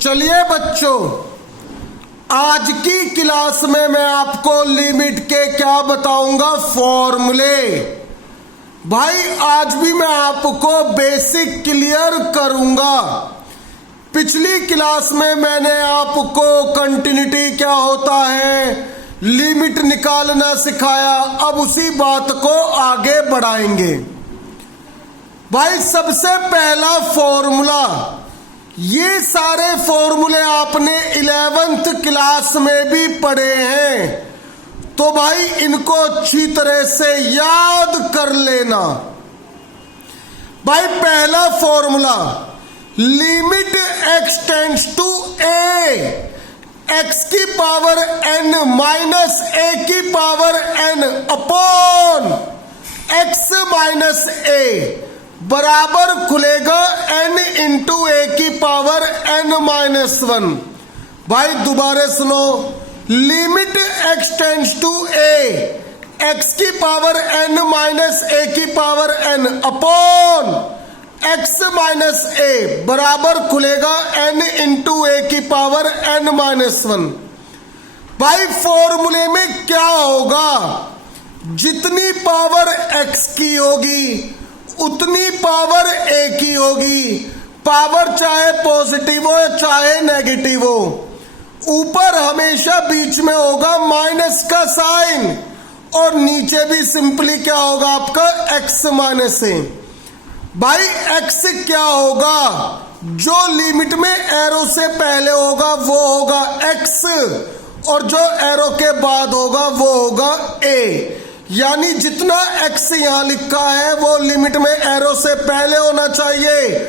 चलिए बच्चों, आज की क्लास में मैं आपको लिमिट के क्या बताऊंगा, फॉर्मूले। भाई आज भी मैं आपको बेसिक क्लियर करूंगा। पिछली क्लास में मैंने आपको कंटिन्यूटी क्या होता है, लिमिट निकालना सिखाया। अब उसी बात को आगे बढ़ाएंगे। भाई सबसे पहला फॉर्मूला, ये सारे फॉर्मूले आपने 11th क्लास में भी पढ़े हैं, तो भाई इनको अच्छी तरह से याद कर लेना। भाई पहला formula, limit x tends to a, x की पावर n माइनस a की power n upon x minus a बराबर खुलेगा n इंटू ए की पावर n माइनस 1। भाई दोबारा सुनो, limit x tends to a, x की पावर n माइनस a की power n upon x minus a बराबर खुलेगा n इंटू ए की पावर n माइनस 1। भाई फॉर्मूले में क्या होगा, जितनी पावर x की होगी उतनी पावर a की होगी। पावर चाहे पॉजिटिव हो चाहे नेगेटिव हो, ऊपर हमेशा बीच में होगा माइनस का साइन, और नीचे भी सिंपली क्या होगा आपका x माइनस a। भाई x क्या होगा, जो लिमिट में एरो से पहले होगा वो होगा x, और जो एरो के बाद होगा वो होगा a। यानी जितना x यहां लिखा है वो लिमिट में एरो से पहले होना चाहिए,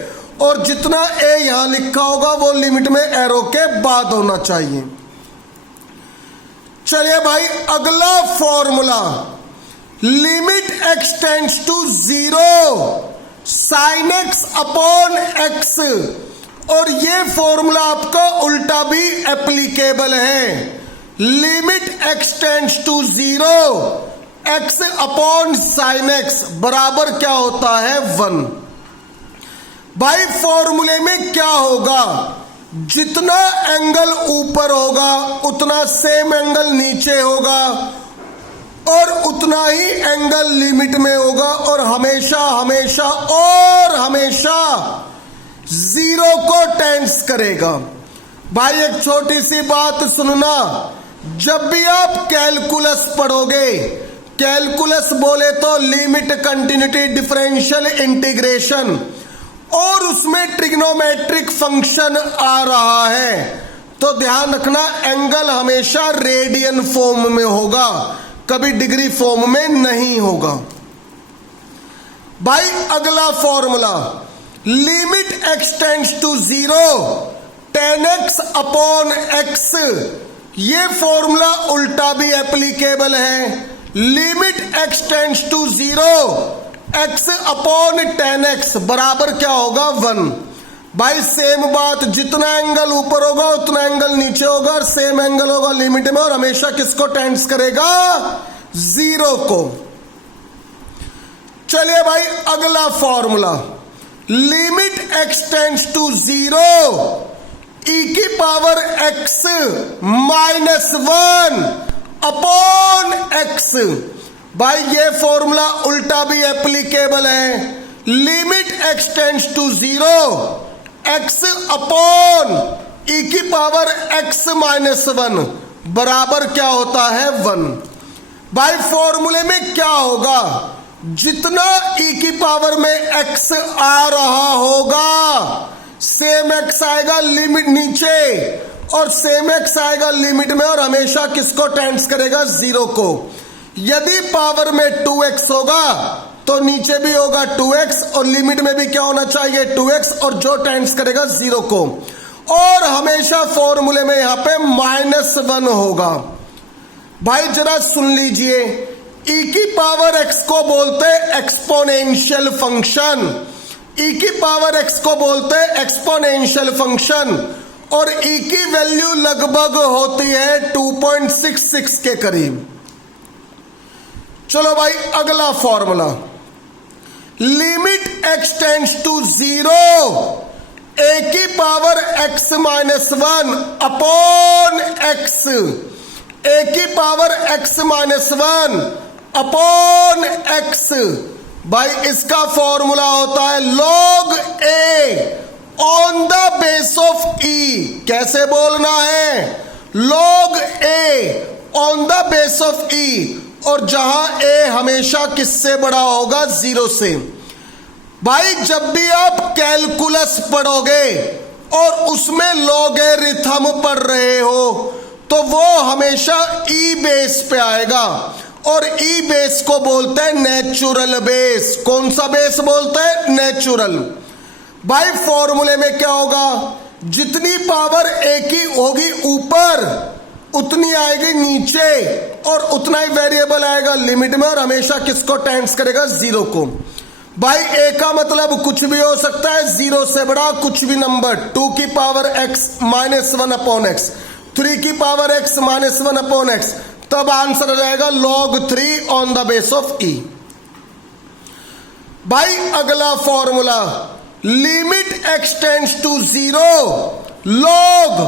और जितना a यहां लिखा होगा वो लिमिट में एरो के बाद होना चाहिए। चलिए भाई अगला formula, limit x tends to 0 sine x upon x, और ये फॉर्मूला आपका उल्टा भी एप्लीकेबल है। Limit x tends to 0 x upon sine x बराबर क्या होता है 1। भाई फॉर्मूले में क्या होगा, जितना एंगल ऊपर होगा उतना सेम एंगल नीचे होगा, और उतना ही एंगल लिमिट में होगा, और हमेशा हमेशा और हमेशा 0 को टेंड्स करेगा। भाई एक छोटी सी बात सुनना, जब भी आप कैलकुलस पढ़ोगे, कैलकुलस बोले तो लिमिट, कंटिन्यूटी, डिफरेंशियल, इंटीग्रेशन, और उसमें ट्रिग्नोमेट्रिक फंक्शन आ रहा है, तो ध्यान रखना एंगल हमेशा रेडियन फॉर्म में होगा, कभी डिग्री फॉर्म में नहीं होगा। भाई अगला formula, limit x tends to 0 10x upon x, ये फॉर्मूला उल्टा भी एप्लीकेबल है। Limit x tends to 0 x upon 10x बराबर क्या होगा 1। भाई सेम बात, जितना एंगल ऊपर होगा उतना एंगल नीचे होगा, और सेम एंगल होगा लिमिट में, और हमेशा किसको टेंड्स करेगा, 0 को। चलिए भाई अगला formula, limit x tends to 0 e की power x minus 1 upon x। भाई ये फॉर्मूला उल्टा भी एप्लीकेबल है। Limit x tends to 0 x upon e की पावर x माइनस 1 बराबर क्या होता है 1। भाई फॉर्मूले में क्या होगा, जितना e की पावर में x आ रहा होगा सेम x आएगा लिमिट नीचे, और सेम x आएगा लिमिट में, और हमेशा किसको टेंड्स करेगा 0 को। यदि पावर में 2x होगा तो नीचे भी होगा 2x, और लिमिट में भी क्या होना चाहिए 2x, और जो टेंड्स करेगा 0 को, और हमेशा फॉर्मूले में यहां पे -1 होगा। भाई जरा सुन लीजिए, e की पावर x को बोलते हैं एक्सपोनेंशियल फंक्शन, e की पावर x को बोलते हैं एक्सपोनेंशियल फंक्शन, और e की वैल्यू लगभग होती है 2.66 के करीब। चलो भाई अगला formula, limit x tends to 0 a a की power x minus 1 upon x, a की power x minus 1 upon x। भाई इसका फॉर्मूला होता है log a on the base of e। कैसे बोलना है? log a on the base of e, और जहां a हमेशा किससे बड़ा होगा? 0 से। भाई जब भी आप कैलकुलस पढ़ोगे और उसमें लॉगरिथम पढ़ रहे हो तो वो हमेशा ई बेस पे आएगा, और ई बेस को बोलते हैं नेचुरल बेस। कौन सा बेस बोलते हैं? नेचुरल। भाई फॉर्मूले में क्या होगा? जितनी पावर ए की होगी ऊपर उतनी आएगी नीचे, और उतना ही वेरिएबल आएगा लिमिट में, और हमेशा किसको टाइम्स करेगा? 0 को। भाई ए का मतलब कुछ भी हो सकता है, 0 से बड़ा कुछ भी नंबर। 2 की power x minus 1 upon x, 3 की power x minus 1 upon x, तब आंसर आ जाएगा log 3 on the base of e। भाई अगला formula, limit x tends to 0 log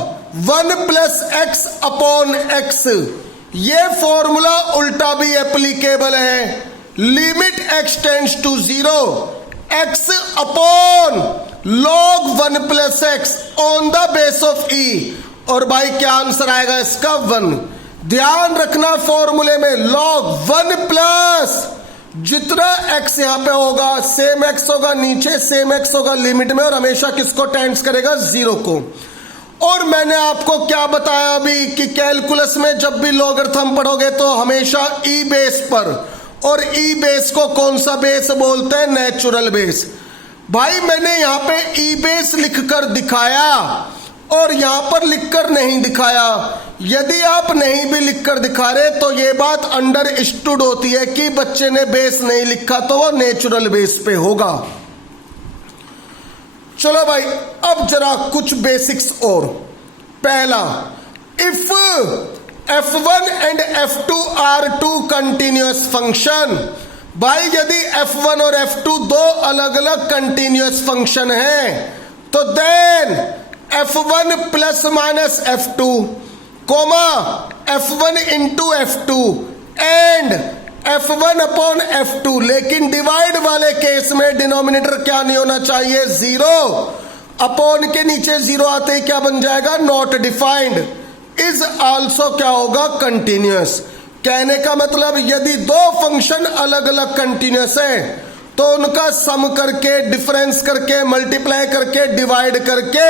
1 plus x upon x। ये फॉर्मूला उल्टा भी एप्लीकेबल है। Limit x tends to 0 x upon log 1 plus x on the base of e, और भाई क्या answer आएगा इसका? 1। ध्यान रखना फॉर्मूले में log 1 प्लस जितना x यहां पे होगा सेम x होगा नीचे, सेम x होगा लिमिट में, और हमेशा किसको टाइम्स करेगा? 0 को। और मैंने आपको क्या बताया अभी कि कैलकुलस में जब भी लॉगरिथम पढ़ोगे तो हमेशा ई बेस पर, और ई बेस को कौन सा बेस बोलते हैं? Natural base. भाई मैंने यहां पे ई बेस लिखकर दिखाया और यहां पर लिखकर नहीं दिखाया। यदि आप नहीं भी लिखकर दिखा रहे तो ये बात अंडरस्टूड होती है कि बच्चे ने बेस नहीं लिखा तो वो नेचुरल बेस पे होगा। चलो भाई अब जरा कुछ बेसिक्स और। पहला, if f1 and f2 are two continuous function. भाई यदि f1 और f2 दो अलग अलग कंटिन्यूअस फंक्शन हैं तो then f1 plus minus f2 comma f1 into f2 and f1 upon f2। लेकिन डिवाइड वाले केस में डिनोमिनेटर क्या नहीं होना चाहिए? 0। अपॉन के नीचे 0 आते ही क्या बन जाएगा? Not defined. इज आल्सो क्या होगा? कंटिन्यूअस। कहने का मतलब यदि दो फंक्शन अलग अलग कंटिन्यूअस है तो उनका सम करके, डिफरेंस करके, मल्टीप्लाई करके, डिवाइड करके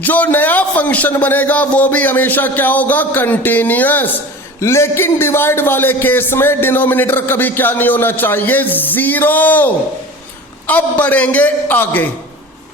जो नया फंक्शन बनेगा वो भी हमेशा क्या होगा? कंटिन्यूअस। लेकिन डिवाइड वाले केस में डिनोमिनेटर कभी क्या नहीं होना चाहिए? 0। अब बढ़ेंगे आगे।